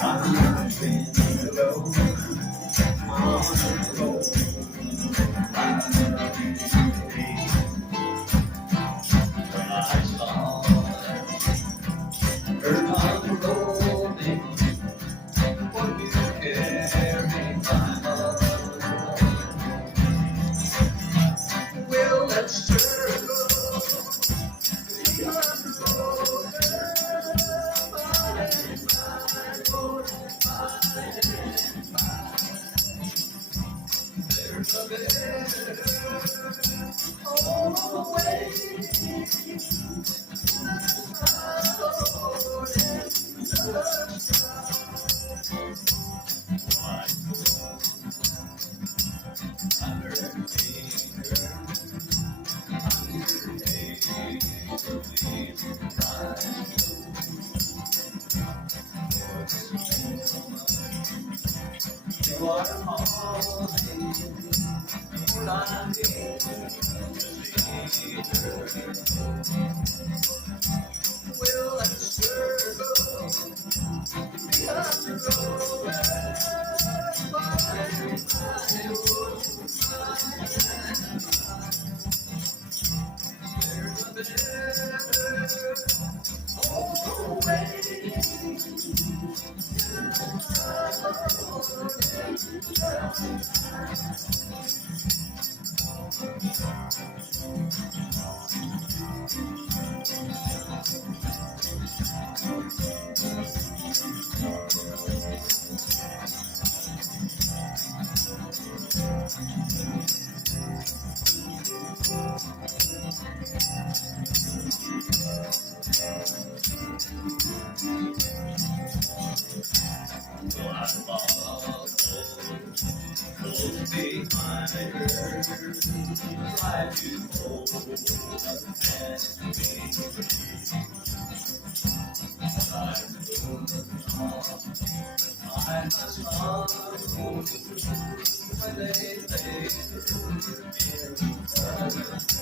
I've been alone on the road. I saw her on the road, what you carry my love. Well, let's circle beyond the road. There's a better Will and circle beyond the road. There's a better So I follow close behind her, try to hold and be. I move on, I must follow when they lay her in front of me.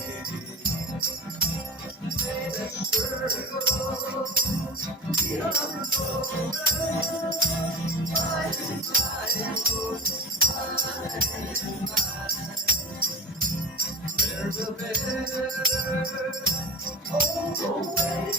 May the circle beyond the road. There's a better way.